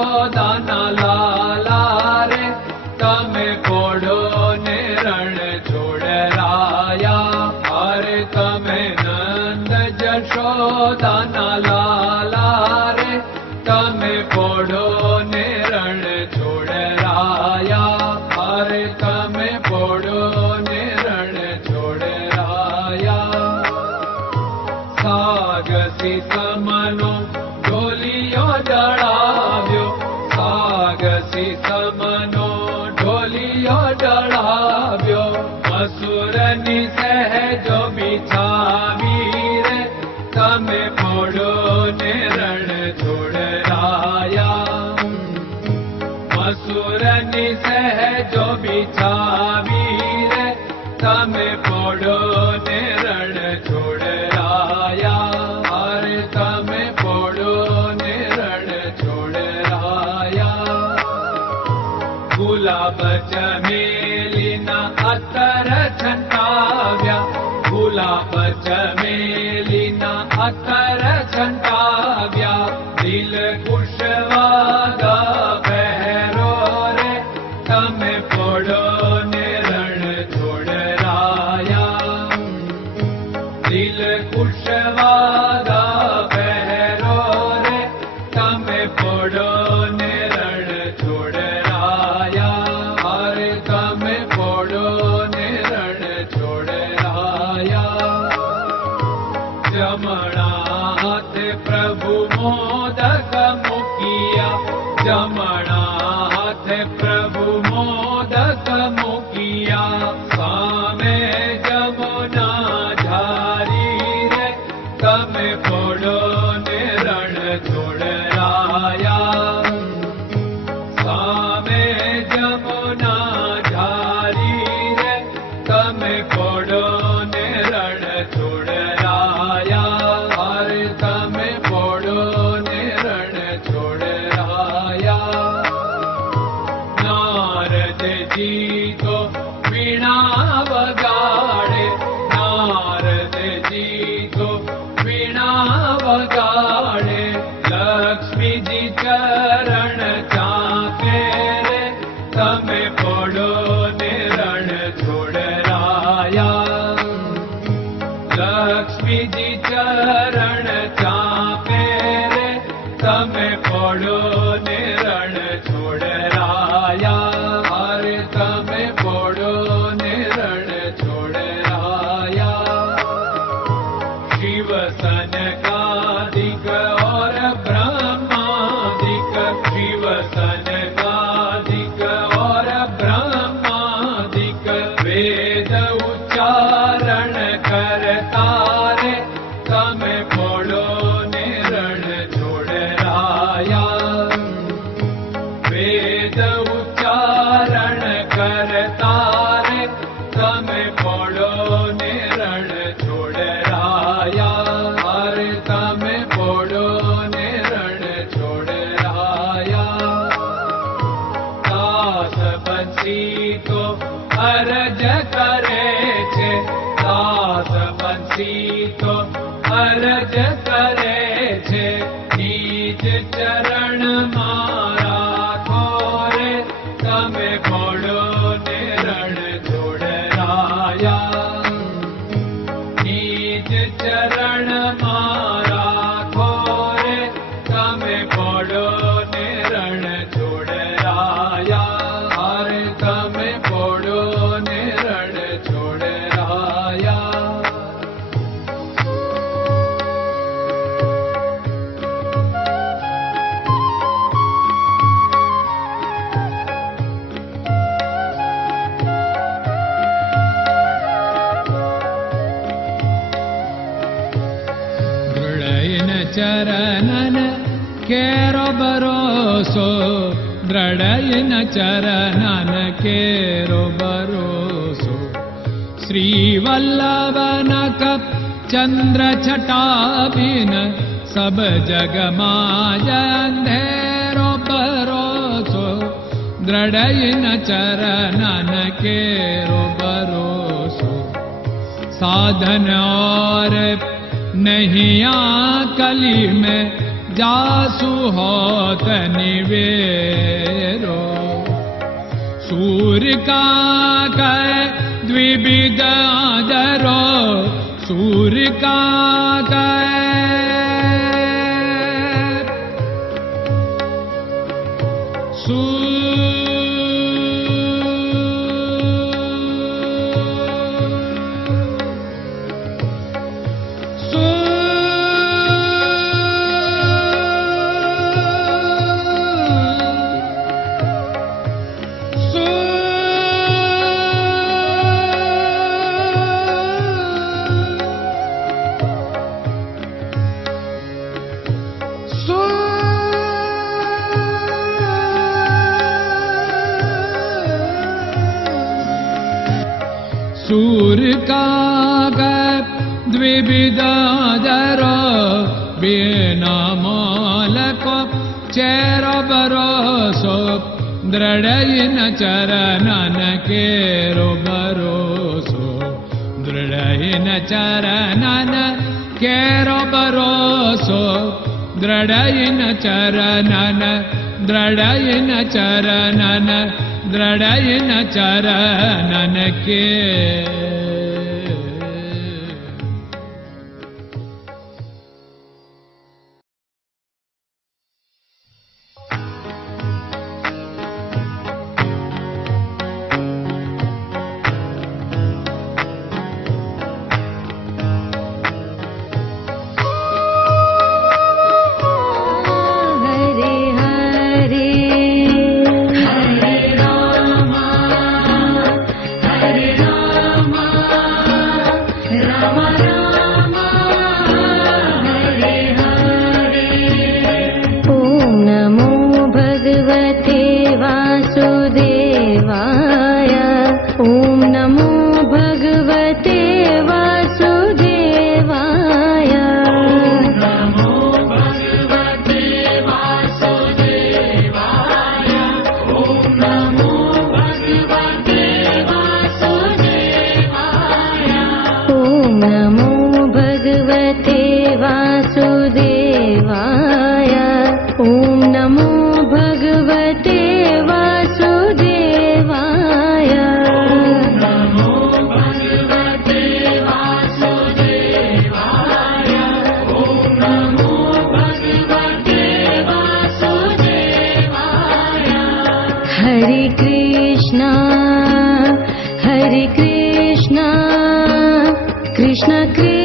જશોદાના લાલા રે તમે પોડો ને રણ છોડરાયા. અરે તમે નંદ જશોદાના લાલા રે તમે પોડો ને રણ છોડરાયા. અરે તમે પોડો ને રણ છોડરાયા. સાગસી સમનો ઢોલિયો ડળાવ્યો, સાગસી સમનો ઢોલિયો ડળાવ્યો. મસૂરની સહેજો બિછાવી રે તમે પોડો ને રણ છોડરાયા. મસૂરની સહેજો બિછાવી રે તમે પોડો ને રણ છોડરાયા. અરે તમે પોડો ને રણ છોડરાયા. ગુલાબ ચમેલીના અત્તર છંટાવ્યા, ગુલાબ ચમેલીના અત્તર છંટાવ્યા. દિલ કુશવાદા પહેરો રે તમે પોડો ને રણ છોડરાયા. દિલ કુશવાદા પહેરો રે તમે પોડો ને રણ છોડરાયા. અરે તમે પોડો ને રણ છોડરાયા. જમણા હાથે પ્રભુ મોદક મૂકિયા, જમણા હાથે પ્રભુ મોદક મૂકિયા. સામે જમુના ઝારી રે તમે પોડો ને રણ છોડરાયા. સામે જમુના ઝારી રે તમે પોડો ને રણ છોડરાયા. અરે તમે પોડો ને રણ છોડરાયા. નારદજી તો વીણા વગાડે, નારદજી તો વીણા વગાડે. લક્ષ્મીજી ચરણ ચાકે રે તમે પોડો ને રણ છોડરાયા. લક્ષ્મીજી ચરણ ચાપે રે તમે પોડો ને રણ છોડરાયા. અરે તમે પોડો ને રણ છોડરાયા. શિવ સનકાદિક और ब्रह्मादिक, शिव सनकादिक और ब्रह्मादिक. वेद उच्चारण करता रे તમે પોડો ને રણ છોડરાયા. વેદ ઉચ્ચારણ કરતા રે તમે પોડો ને રણ છોડરાયા. અરે તમે પોડો ને રણ છોડરાયા. દાસ બંસી તો અરજ કરે છે, દાસ બંસી તો અરજ કરે છે. નીચ ચરણ મારા ખોરે તમે પોડો ને રણ છોડરાયા. નીચ ચરણ મારા ખોરે તમે પોડો ને રણ છોડરાયા. અરે તમે પોડો ને રણ છોડરાયા. ચરણન કેરો ભરોસો, દ્રઢયન ચરણન કેરો ભરોસો. શ્રી વલ્લભન કપ ચંદ્ર છટાબિન સબ જગમાં અંધેરો ભરોસો. દ્રઢયન ચરણન કેરો ભરોસો. साधन और नहीं कली में जासु होत निवेरो। सूर्य का कै द्विविध आदरो, सूर्य का सूर्य का द्विविधादरो, बिना मालको चेर भरोसो, दृढ़ चरणन केरो भरोसो, दृढ़ चरणन केरो भरोसो, दृढ़ चरणन, दृढ़ चरणन, दृढ़ चरणन के। Krishna Krishna